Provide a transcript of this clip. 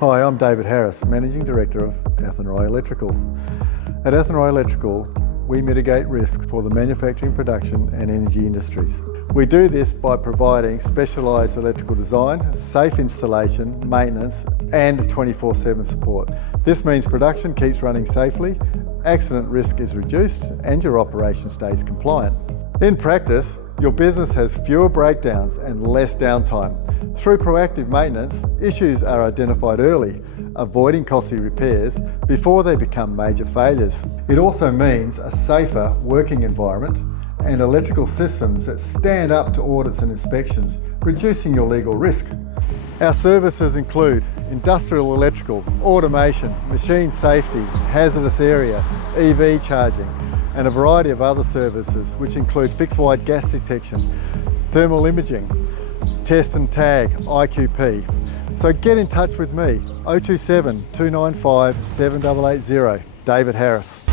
Hi, I'm David Harris, Managing Director of Athenry Electrical. At Athenry Electrical, we mitigate risks for the manufacturing, production and energy industries. We do this by providing specialised electrical design, safe installation, maintenance and 24/7 support. This means production keeps running safely, accident risk is reduced and your operation stays compliant. In practice, your business has fewer breakdowns and less downtime. Through proactive maintenance, issues are identified early, avoiding costly repairs before they become major failures. It also means a safer working environment and electrical systems that stand up to audits and inspections, reducing your legal risk. Our services include industrial electrical, automation, machine safety, hazardous area, EV charging, and a variety of other services which include fixed wide gas detection, thermal imaging, test and tag, IQP. So get in touch with me, 027 295 7880, David Harris.